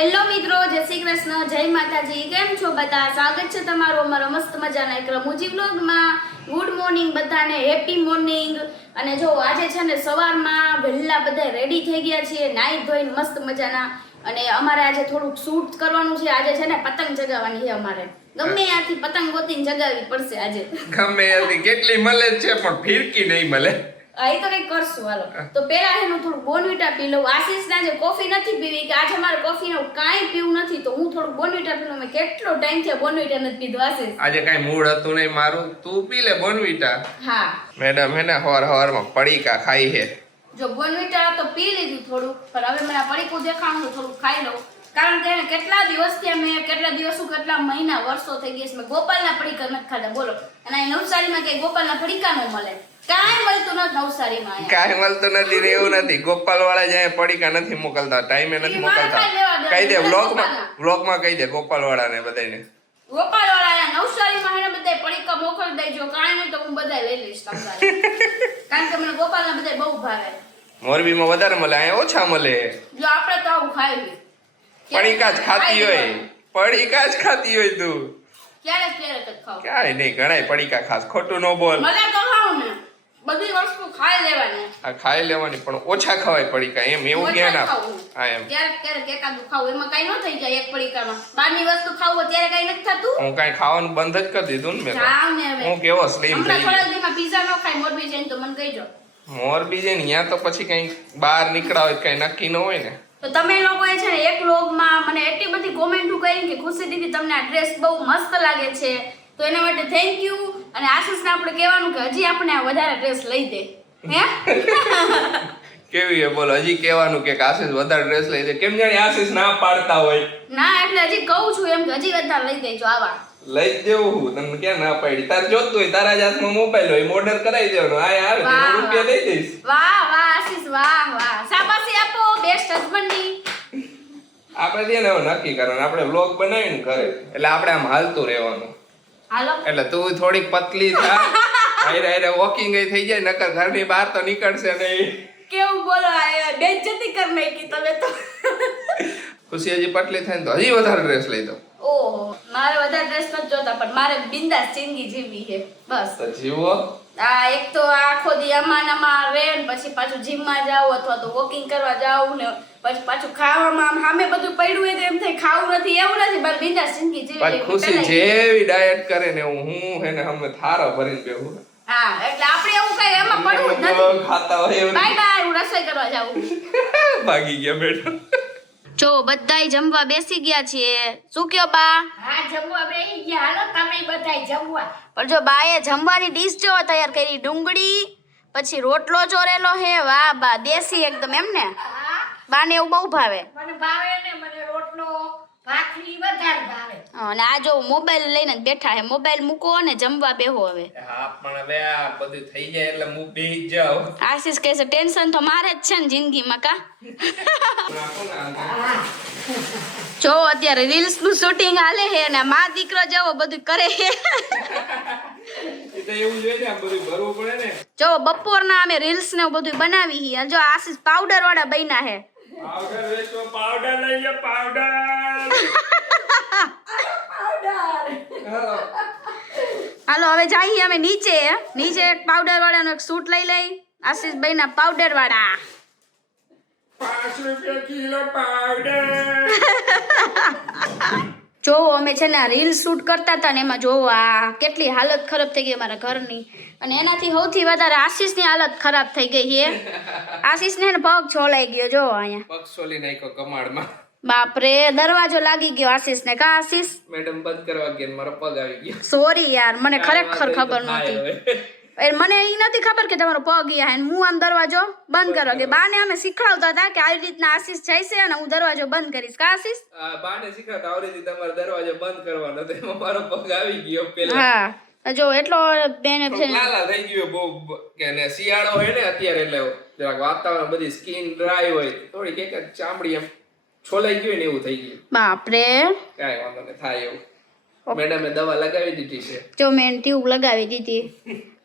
Hello મિત્રો, જય શ્રી કૃષ્ણ, જય માતાજી. કેમ છો બધા? સ્વાગત છે તમારું અમારો મસ્ત મજાના એક રમૂજી વ્લોગમાં. ગુડ મોર્નિંગ બધાને, હેપી મોર્નિંગ. અને જો આજે છે ને સવારમાં વહેલા બધા રેડી થઈ ગયા છીએ, નાઈ ધોઈને મસ્ત મજાના. અને અમારે આજે થોડુંક શૂટ કરવાનું છે. આજે છે ને પતંગ ચગાવવાની છે અમારે. ગમે ત્યાંથી પતંગ ગોતીને ચગાવવી પડશે આજે. ગમે ત્યાંથી કેટલી મળે છે પણ ફિરકી નહીં મળે. એ તો કઈ કરશું હાલો. તો પેલા એનું થોડું બોનવીટા પી લઉં. આશીષ ના જે કોફી નથી પીવી, કે આજે મારે કોફી નું કાંઈ પીવું નથી, તો હું થોડું બોનવીટા પી લઉં. મેં કેટલો ટાઈમ થયો બોનવીટા નથી પીધું. આશીષ આજે કઈ મૂડ હતું નહીં મારું, તું પી લે બોનવીટા. હા મેડમ હે ને હવારમાં પડીકા ખાઈ છે. જો બોનવીટા તો પી લીધું થોડું, પણ હવે મને પડીકું દેખાણું થોડું ખાઈ લઉં. કારણ કે કેટલા દિવસથી અમે કેટલા મહિના વર્ષો થઈ ગયા છે મેં ગોપાલના પડીકા નથી ખાધા. બોલો. અને અહીં નવસારીમાં કઈ ગોપાલના પડીકા ન મળે, કાંઈ મળતું નથી નવસારીમાં. કાંઈ મળતું નથી ને એવું નથી. ગોપાલ વાળા જાય પડીકા નથી મોકલતા, ટાઈમે નથી મોકલતા. કહી દે વ્લોગમાં કહી દે ગોપાલ વાળા ને બધાને. ગોપાલ વાળા નવસારીમાં એને બધા પડીકા મોકલી દેજો. કાંઈ નહીં તો હું બધા લઈ લઈશ તમારે. કારણ કે મને ગોપાલના બધા બહુ ભાવે. મોરબીમાં વધારે મળે, અહીંયા ઓછા મળે. જો આપણે તો આવું ખાઈ પડીકા જ ખાતી હોય, પડીકા જ ખાતી હોય તું. ક્યારેક જ ખાવ. ક્યાંય નહીં, ઘણાય પડીકા ખાસ, ખોટું ન બોલ. મને તો ખાવ ને, બધી વસ્તુ ખાઈ લેવાની. આ ખાઈ લેવાની પણ ઓછા ખવાય પડીકા, એમ એવું જ્ઞાન આપ. હા એમ ક્યારેક એકાદું ખાવું, એમાં કઈ ન થઈ જાય. એક પડીકામાં બહારની વસ્તુ ખાવું ત્યારે કઈ નથી થતું. હું કઈ ખાવાનું બંધ જ કરી દીધું ને મેં. ખાવ ને હવે. હું કેવો સ્લીમ થઈ ગયો. થોડા દિવસમાં પિઝા ન ખાય મોરબી જઈને તો મને કહીજો. મોરબી જઈને ત્યાં તો પછી કઈ બહાર નીકળ્યા હોય કઈ નક્કી ન હોય ને. તો તમે લોકોએ છે ને એક વ્લોગમાં મને એટલી બધી કોમેન્ટો કરી કે ખુશી દીદી તમને આ ડ્રેસ બહુ મસ્ત લાગે છે, તો એના માટે થેન્ક યુ. અને આશીષને આપણે કહેવાનું કે હજી આપણે વધારે ડ્રેસ લઈ દે. હે કેવી હે બોલો, હજી કહેવાનું કે આશીષ વધારે ડ્રેસ લઈ દે. કેમ જાણે આશીષ ના પાડતા હોય. ના એટલે હજી કહું છું એમ કે હજી વધારે લઈ દેજો. આવા લઈ જ દેવું હું તમને ક્યાં ના પાડી. તાર જોતું હોય તારા જ હાથમાં મોબાઈલ હોય, ઓર્ડર કરાવી દેવાનો. આ આવે તો રૂપિયા દઈ દઈશ. વાહ વાહ આશીષ, વાહ વાહ, શાબાશી આપો બેસ્ટ હસબન્ડની. આપણે ત્યાં હવે નક્કી કરવાનું, આપણે વ્લોગ બનાવીને ઘરે, એટલે આપણે આમ હાલતું રહેવાનું. હાલો. એટલે તું થોડીક પતલી થા, આયરે વોકિંગ થઈ જાય, નકર ઘરની બહાર તો નીકળશે નહીં. કેવું બોલો, બેઇજ્જતી કર નાખી તમે તો. ખુશી હજી પતલી થાય ને તો હજી વધારે ડ્રેસ લઈ દો. ઓહો, મારે વધારે ડ્રેસ નથી જોતા, પણ મારે બિંદાસ જિંદગી જીવવી છે બસ. તો જીવો. આ એક તો આખો દી અમાનામાં રહે ને પછી પાછું જીમમાં જાવ અથવા તો વોકિંગ કરવા જાવ ને પછી પાછું ખાવામાં આમ સામે બધું પડ્યું હોય તો એમ થાય ખાવું નથી, એવું નથી. મારે બિંદાસ જિંદગી જીવવી. ખુશી જેવી ડાયટ કરે ને હું હેને હમે થારા ભરીને બેહું. હા, એટલે આપણે એવું કઈ એમાં પડવું જ નથી. ખાતા હોય એવું. બાય બાય, હું રસોઈ કરવા જાઉં. ભાગી ગયા બેટા. જો બધાય જમવા બેસી ગયા છીએ. શું કયો બા? હા, જમવા બેસી ગયા. હાલો તમે બધાય જમવા. પણ જો બાએ જમવાની ડીશ જો તૈયાર કરી, ડુંગળી પછી રોટલો ચોરેલો હે. વાહ બા, દેશી એકદમ એમ ને. હા, બાને એવું બહુ ભાવે. મને ભાવે ને, મને રોટલો ભાખરી વધારે ભાવે. અને આ જો મોબાઈલ લઈને જ બેઠા હે. મોબાઈલ મૂકો અને જમવા બેહો હવે. હા પણ હવે આ બધું થઈ જાય એટલે હું બેહી જાવ. આશીષ કહે છે ટેન્શન તો મારે જ છે ને જિંદગીમાં કા. જો અત્યારે રીલ્સ નું શૂટિંગ હાલે હે અને મા દીકરો જેવો બધું કરે હે. એ તો એવું જોઈએ ને, બધું ભરવું પડે ને. જો બપોરના અમે રીલ્સ ને બધું બનાવી હી. અને જો આશીષ પાવડર વાળા બન્યા હે. પાવડર વેચો, પાવડર લઈ લે, પાવડર. હાલો હવે જઈએ અમે નીચે. નીચે એક પાવડર વાળાનો એક સૂટ લઈ લઈ. આશીષ ભાઈ ના પાવડર વાળા 5 રૂપિયા કિલો પાવડર. જો અમે છે ને રીલ શૂટ કરતા હતા ને એમાં જો આ કેટલી હાલત ખરાબ થઈ ગઈ અમારા ઘરની. અને એનાથી સૌથી વધારે આશીષની હાલત ખરાબ થઈ ગઈ છે. આશીષને પગ છોલાઈ ગયો. જો અહીંયા પગ સોલી નાખ્યો કમાડમાં. બાપરે, દરવાજો લાગી ગયો આશીષને. કા આશીષ? મેડમ બંધ કરવા ગયા, મારો પગ આવી ગયો. સોરી યાર, મને ખરેખર ખબર નહોતી. મને એ નથી ખબર કે તમારો પગ યા હે. હું આમ દરવાજો બંધ કરવા ગઈ. બાને અમે શીખવાડતા હતા કે આવી રીતના આશીષ જાય છે અને હું દરવાજો બંધ કરીશ. કા આશીષ? બાને શીખવાડતા આવડી હતી તમારો દરવાજો બંધ કરવાનો, તો એમાં મારો પગ આવી ગયો પેલા. હા, જો એટલો બેનિફિટ. લાલા થઈ ગયો બહુ. કે ને શિયાળો હોય ને અત્યારે, એટલે જરાક વાતાવરણ બધી સ્કિન ડ્રાય હોય, થોડીક એક જ ચામડી એમ છોલાઈ ગયું ને એવું થઈ ગયું. બાપરે, કાંઈ વાંધો નહીં, થાય એવું. મેડમે દવા લગાવી દીધી છે. જો મેં ટ્યુબ લગાવી દીધી.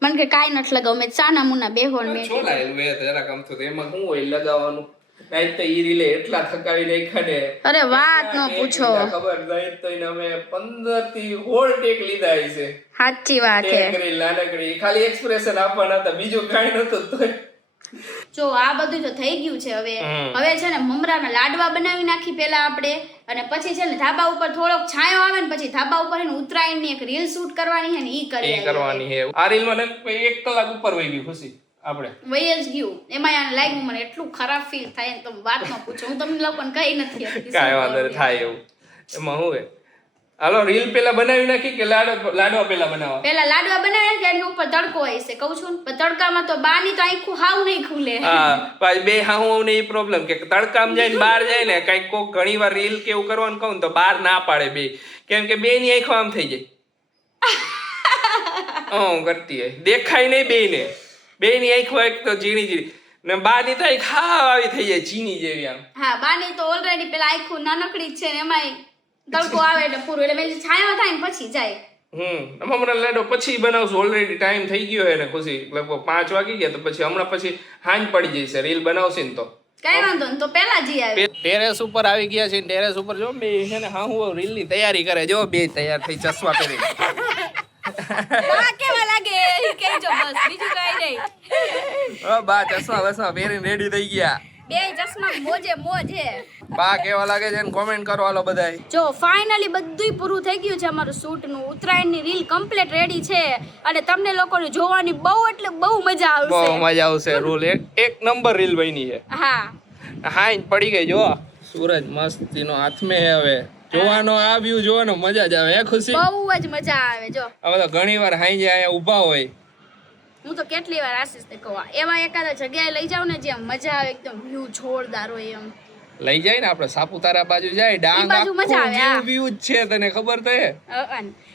મને કે કાંઈ નથી લગાવ. મેં ચાના મુના બેહોન મેં છોલાયેલું એ જરાક આમ તો એમાં શું હોય લગાવવાનું. નહીં તો ઈ રીલે એટલા થકાવી નાખ્યા ને અરે વાત ન પૂછો. ખબર નહીં તો એને અમે 15 થી 16 ટેક લીધા છે. સાચી વાત છે. એક રીલ નાનકડી ખાલી એક્સપ્રેશન આપવાના હતા, બીજું કાંઈ નતું. તોય જો આ બધું તો થઈ ગયું છે. હવે છે ને મમરાના લાડવા બનાવી નાખી પેલા આપણે, અને પછી છે ને ધાબા ઉપર થોડોક છાંયો આવે ને પછી ધાબા ઉપર એને ઉત્તરાયણની એક રીલ શૂટ કરવાની છે ને ઈ કરવાની છે. આ રીલમાં 1 કલાક ઉપર વહી ગયું ખુશી આપણે વહી જ ગયું. એમાં આને લાગ્યું મને એટલું ખરાબ ફીલ થાય ને તમે વાત ન પૂછો. હું તમને લોકોને કઈ નથી આપતી. કાંઈ વાંધો નહીં, થાય એવું. એમાં હું હે હાલો રીલ પેલા બનાવી નાખી કે લાડવા પેલા બનાવવા? પેલા લાડવા બનાવી નાખી, એની ઉપર તડકો હોય છે કહું છું. પણ તડકામાં તો બાની તો આખું હાવ નહીં ખુલે. હા પાછી બે હાઉ ને ઈ પ્રોબ્લેમ કે તડકામાં જાય ને બહાર જાય ને કઈક કોક ઘણીવાર રીલ કે એવું કરવાનું કહું ને તો બહાર ના પાડે બે, કેમ કે બે ની આંખો આમ થઈ જાય. કરતી હોય દેખાય નહીં બે ની આંખો એક તો ઝીણી ઝીણી ને બા ની તો આંખ હાવ આવી થઈ જાય ચીની જેવી આમ. હા બાની તો ઓલરેડી પેલા આખું નાનકડી જ છે ને એમાંય તડકો આવે એટલે પૂરું, એટલે મેં છાંયો થાય ને પછી જાય. મમરા લાડો પછી બનાવશું. ઓલરેડી ટાઈમ થઈ ગયો હે ને ખુશી, લગભગ 5 વાગી ગયા, તો પછી હમણાં પછી હાંજ પડી જશે રીલ બનાવશે ને તો કઈ વાંધો ને. તો પેલા જી આવે ટેરેસ ઉપર આવી ગયા છે. ટેરેસ ઉપર જો બે છે ને હા હું રીલ ની તૈયારી કરે. જો બે તૈયાર થઈ ચશ્મા પહેરી. બા કેવા લાગે એ કહેજો બસ, બીજું કઈ નહીં. બા ચશ્મા પહેરીને રેડી થઈ ગયા. બે ચશ્મા મોજે મોજ હે. બા કેવા લાગે છે ને કોમેન્ટ કરો હાલો બધાય. જો ફાઇનલી બધુંય પૂરું થઈ ગયું છે અમારું શૂટ નું. ઉત્તરાયણની રીલ કમ્પ્લીટ રેડી છે અને તમને લોકોને જોવાની બહુ એટલે બહુ મજા આવશે. બહુ મજા આવશે. રૂલ એક નંબર રીલ બની છે. હા હાઈન પડી ગઈ. જો સૂરજ મસ્તીનો હાથમે હવે જોવાનો આ વ્યૂ જોવાનો મજા જ આવે. હે ખુશી બહુ જ મજા આવે. જો હવે તો ઘણીવાર હાઈ જાય ઊભા હોય. હું તો કેટલી વાર આશીષ ને કહું એવા એકાદા જગ્યાએ લઈ જાવ ને જ્યાં મજા આવે, એકદમ વ્યૂ જોરદાર હોય એમ લઈ જાય ને આપણે સાપુતારા બાજુ જાય ડાંગ બાજુ મજા આવે. હા વ્યૂ જ છે, તને ખબર તો હે.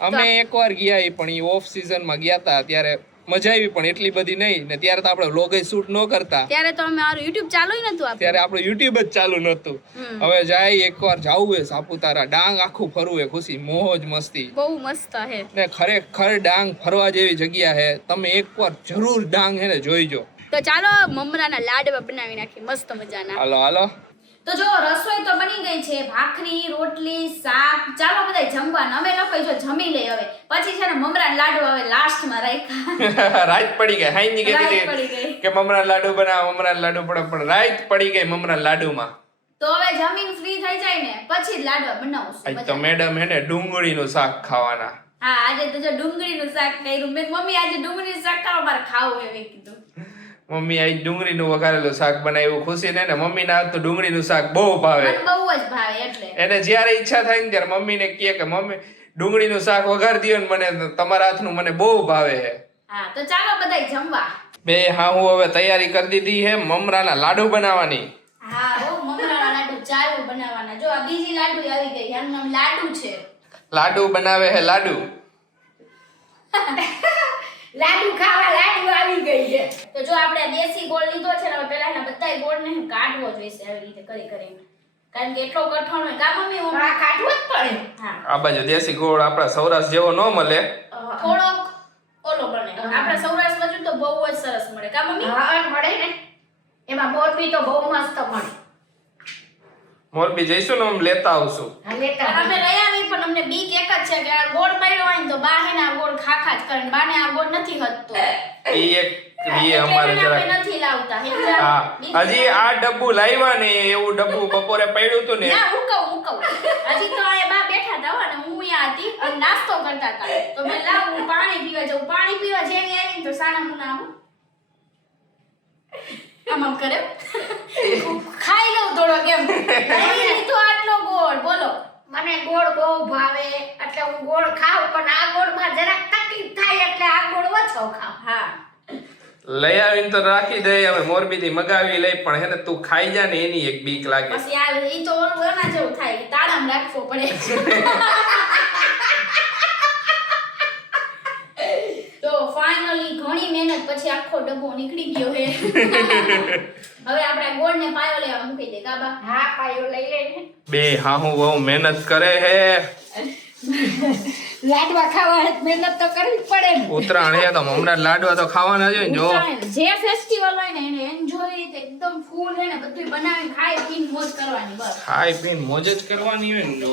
અમે એકવાર ગયા પણ ઈ ઓફ સીઝન માં ગયા હતા ત્યારે મજા આવી, પણ એટલી બધી નહીં ને. ત્યારે તો આપણે વ્લોગ શૂટ ન કરતા, ત્યારે તો અમે મારું YouTube ચાલુ જ નતું આપણે. ત્યારે આપણું YouTube જ ચાલુ નતું. હવે જાય એકવાર જાવું હે સાપુતારા, ડાંગ આખું ફરવું હે ખુશી, મોજ મસ્તી બહુ મસ્ત હે ને. ખરેખર ડાંગ ફરવા જેવી જગ્યા હે. તમે એકવાર જરૂર ડાંગ હે ને જોઈજો. તો ચાલો મમરાના લાડવા બનાવી નાખી મસ્ત મજાના. હાલો હાલો. તો જો રસોઈ તો બની ગઈ છે, ભાખરી રોટલી શાક. ચાલો બધા જમવાના. અમે લોકો જો જમી લઈ હવે, પછી છે ને મમરાના લાડુ હવે લાસ્ટમાં રાખ્યા. રાત પડી ગઈ. હાઈ ની રાત પડી કીધી ગઈ. કે મમરા લાડુ બનાવ, મમરા લાડુ પણ રાત પડી ગઈ મમરા લાડુમાં. તો હવે જમીન ફ્રી થઈ જાય ને પછી જ લાડવા બનાવશું. આજ તો મેડમ હે ને ડુંગળીનું શાક ખાવાના. હા આજે તો જો ડુંગળીનું શાક કર્યું. મેં મમ્મી આજે ડુંગળીનું શાક ખાવા મારે ખાવું એવી કીધું. મમ્મી આજ ડુંગળીનું વઘારેલું શાક બનાવ્યું. ખુશી ને મમ્મી ના તો ડુંગળીનું શાક બહુ ભાવે. મને બહુ જ ભાવે એટલે એને જ્યારે ઈચ્છા થાય ને ત્યારે મમ્મીને કહે કે મમ્મી ડુંગળીનું શાક વઘાર દિયો ને મને તમારા હાથનું મને બહુ ભાવે છે. હા તો ચાલો બધાય જમવા. બે હા હું હવે તૈયારી કરી દીધી છે મમરાના લાડુ બનાવવાની. હા ઓ મમરાના લાડુ ચાલુ બનાવવાના. જો આ બીજી લાડુ આવી ગઈ. આનું નામ લાડુ છે. લાડુ બનાવે છે લાડુ. લાડુ ખાવા લાડુ આવી ગઈ છે. તો જો આપણે દેશી ગોળ લીધો છે ને, હવે પેલા એના બધાય ગોળને કાઢવો જોઈશે આવી રીતે કરી કરીને, કારણ કે એટલો કઠણ હોય. કા મમ્મી હું આ કાઢવો જ પડે. હા આ બાજુ દેશી ગોળ આપણા સૌરાષ્ટ્ર જેવો ન મળે, થોડોક ઓલો બને. આપણે સૌરાષ્ટ્ર બાજુ તો બહુ જ સરસ મળે. કા મમ્મી હા મળે ને. એમાં મોરબી તો બહુ મસ્ત મળે. મોરબી જઈશું ને આમ લેતા આવશું. હા લેતા અમે લઈ આવી, પણ અમને બીક એક જ છે કે આ ગોળ પડ્યો હોય ને તો બા હેને આ ગોળ ખાખા જ કરે. બાને આ ગોળ નથી હતતો. ઈ એક ઈ અમારે એટલે જરા અમે નથી લાવતા. હા હજી આ ડબ્બુ લાવ્યા ને એવું ડબ્બુ બપોરે પડ્યું હતું ને. ના મુકવ હજી તો આ બા બેઠા હતા અને હું અહીંયા હતી અને નાસ્તો કરતા હતા. તો મેં લાવ હું પાણી પીવા જાઉં. પાણી પીવા જેવી આવી તો સાના મુના આમ કરે ખાઈ લઉં થોડો કેમ લીધો આટલો ગોળ. બોલો મને ગોળ બહુ ભાવે એટલે હું ગોળ ખાઉં, પણ આ ગોળમાં જરાક તકલીફ થાય એટલે આ ગોળ ઓછો ખાઉં. હા લઈ આવીને તો રાખી દે. હવે મોરબી થી મગાવી લઈ, પણ હે ને તું ખાઈ જા ને એની એક બીક લાગે. પછી આ ઈ તો ઓલું એના જેવું થાય કે તાળામાં રાખવો પડે. તો ફાઇનલી ઘણી મહેનત પછી આખો ડબ્બો નીકળી ગયો હે. હવે આપણે ગોળને પાયો લેવા મૂકી દે કાબા. હા પાયો લઈ લે ને. બે હા હું બહુ મહેનત કરે હે. લાડવા ખાવા હોય તો મહેનત તો કરવી જ પડે ને. ઉત્તરાયણ છે તો હમણાં લાડવા તો ખાવાના જ હોય ને. જો ઉત્તરાયણ જે ફેસ્ટિવલ હોય ને એને એન્જોય એકદમ ફૂલ હે ને બધું બનાવીને ખાઈ પીને મોજ કરવાની બસ. ખાઈ પીને મોજ જ કરવાની હોય ને. જો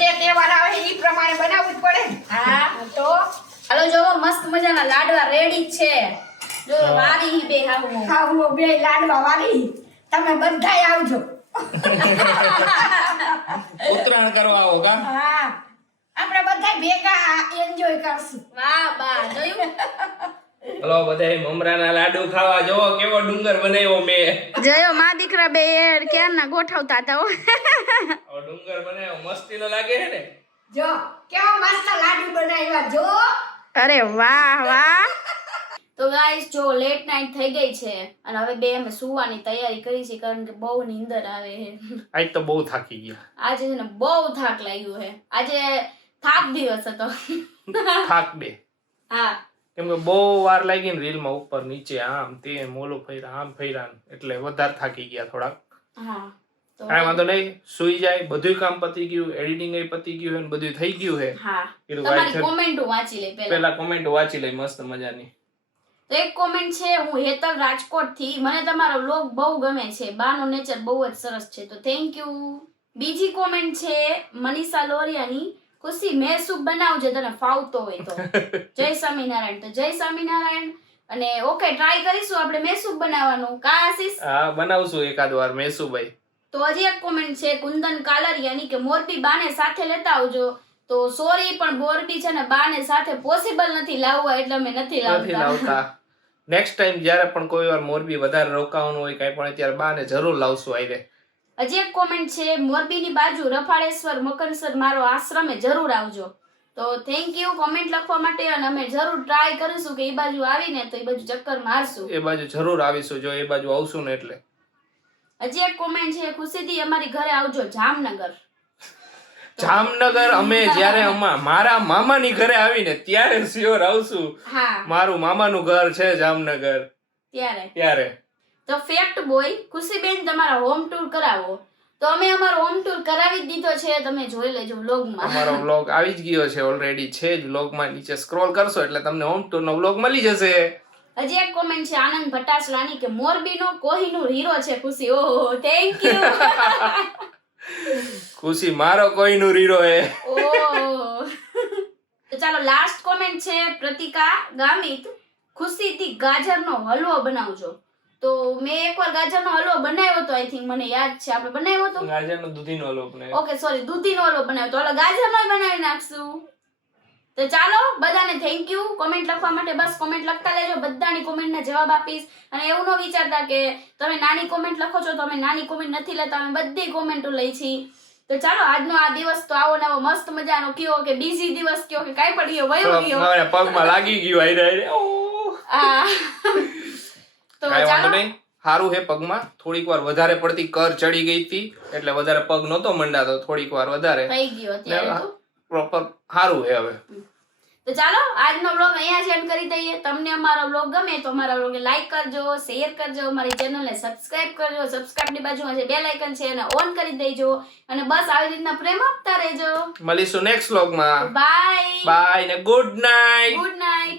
જે તહેવાર આવે એ પ્રમાણે બનાવવું જ પડે ને. હા તો હાલો જો મસ્ત મજાના લાડવા રેડી જ છે. જો વારી બે હાવું ખાવું બે લાડવા વાળી તમે બધાય આવજો. ઉત્તરાયણ કરવા આવો કા. હા આપણે બધા ભેગા એન્જોય કરશું. વાહ બા જોયું હલો બધાય મમરાના લાડુ ખાવા. જો કેવો ડુંગર બનાવ્યો મેં. જયો માં દીકરા બે ક્યારના ગોઠવતા હતા હો. આ ડુંગર બનાવ્યો મસ્તીનો લાગે છે ને. જો કેવા મસ્ત લાડુ બનાવ્યા જો. અરે વાહ વાહ. તો ગાઈસ જો લેટ નાઈટ થઈ ગઈ છે અને હવે બે અમે સુવાની તૈયારી કરી છે કારણ કે બહુ નીંદર આવે છે. આજ તો બહુ થાકી ગયા. આજે છે ને બહુ થાક લાગ્યો છે. આજે થાક દિવસ હતો. થાક બે. હા કેમ કે બહુ વાર લાગી ને રીલમાં ઉપર નીચે આમ તેમ ઓલું ફર્યા આમ ફર્યા એટલે વધારે થાકી ગયા થોડાક. હા તો કાંઈ વાંધો નહીં, સુઈ જાય. બધું કામ પતી ગયું, એડિટિંગ એ પતી ગયું અને બધું થઈ ગયું છે. હા કીધું તમારી વાંચે. કોમેન્ટો વાંચી લે પહેલા. પેલા કોમેન્ટ વાંચી લઈ મસ્ત મજાની. તો એક કોમેન્ટ છે હું હેતલ રાજકોટ થી મને તમારો વ્લોગ બહુ ગમે છે બાનો નેચર બહુ જ સરસ છે તો થેન્ક યુ. બીજી કોમેન્ટ છે મનીષા લોરિયાની ખુશી મેં સૂપ બનાવજે તને ફાવતો હોય તો. જય સ્વામિનારાયણ. તો જય સ્વામિનારાયણ અને ઓકે ટ્રાય કરીશું આપણે મેં સૂપ બનાવવાનું કા આશીષ. હા બનાવશું એકાદ વાર મેસુભાઈ. તો હજી એક કોમેન્ટ છે કુંદન કાલરિયાની કે મોરબી બાને સાથે લેતા આવજો. તો સોરી પણ મોરબી છે ને બાને સાથે પોસિબલ નથી લાવવા એટલે અમે નથી નથી લાવતા. નેક્સ્ટ ટાઈમ જ્યારે પણ કોઈ વાર મોરબી વધારે રોકાવાનું હોય કાંઈ પણ ત્યારે બાને જરૂર લાવશું આઈને. હજી એક કોમેન્ટ છે મોરબીની બાજુ રફાળેશ્વર મકનસર મારો આશ્રમે જરૂર આવજો. તો થેન્ક યુ કોમેન્ટ લખવા માટે અને અમે જરૂર ટ્રાય કરીશું કે એ બાજુ આવીને તો એ બાજુ ચક્કર મારશું. એ બાજુ જરૂર આવીશું જો એ બાજુ આવશું ને એટલે. હજી એક કોમેન્ટ છે ખુશીથી અમારી ઘરે આવજો જામનગર. જામનગર અમે જ્યારે મારા મામાની ઘરે આવીને ત્યારે શ્યોર આવશું. હા મારું મામાનું ઘર છે જામનગર ત્યારે. તો ફેક્ટ બોય ખુશીબેન તમારા હોમ ટૂર કરાવો. તો અમે અમારો હોમ ટૂર કરાવી જ દીધો છે તમે જોઈ લેજો વ્લોગમાં. અમારો વ્લોગ આવી જ ગયો છે ઓલરેડી છે જ. વ્લોગમાં નીચે સ્ક્રોલ કરશો એટલે તમને હોમ ટૂર નો વ્લોગ મળી જશે. હજી એક કોમેન્ટ છે આનંદ ભટાસલાની કે મોરબીનો કોહિનૂર હીરો છે ખુશી. ઓહો થેન્ક યુ. ખુશી મારો કોઈનું રીરો હે. ઓહ તો ચાલો લાસ્ટ કોમેન્ટ છે પ્રતિકા ગામિત ખુશીથી ગાજરનો હલવો બનાવજો. તો મેં એકવાર ગાજરનો હલવો બનાવ્યો હતો આઈ થિંક મને યાદ છે આપણે બનાવ્યો હતો. ગાજરનો દૂધીનો હલવો બનાવ્યો. ઓકે સોરી દૂધીનો હલવો બનાવ્યો તો હાલો ગાજરનો બનાવી નાખશું. તો ચાલો બધાને થેન્ક યુ કોમેન્ટ લખવા માટે. બસ કોમેન્ટ લખતા લેજો બધાની કોમેન્ટના જવાબ આપીશ. અને એવું ન વિચારતા કે તમે નાની કોમેન્ટ લખો છો તો અમે નાની કોમેન્ટ નથી લેતા અમે બધી કોમેન્ટો લઈ છીએ. તો ચાલો આજનો આ દિવસ તો આવો નવો મસ્ત મજાનો કયો કે બીજી દિવસ કયો કે કાઈ પણ ગયો વયો ગયો. મારા પગમાં લાગી ગયું આઈ આ તો કાંઈ વાંધો ચાલો નહીં. સારું હે પગમાં થોડીક વાર વધારે પડતી કર ચડી ગઈ હતી એટલે વધારે પગ નહોતો મંડાતો. થોડીક વાર વધારે થઈ ગયો અત્યારે તો પ્રોપર સારું હે હવે. તો ચાલો આજનો વ્લોગ અહીંયા જ એન્ડ કરી દઈએ. તમને અમારો વ્લોગ ગમે તો અમારા વ્લોગને લાઈક કરજો, શેર કરજો, અમારી ચેનલને સબસ્ક્રાઇબ કરજો. સબસ્ક્રાઇબની બાજુમાં જે બેલ આઇકન છે એને ઓન કરી દેજો અને બસ આવી રીતના પ્રેમ આપતા રહેજો. મળીશું નેક્સ્ટ વ્લોગમાં. બાય બાય ને ગુડ નાઇટ. Good night.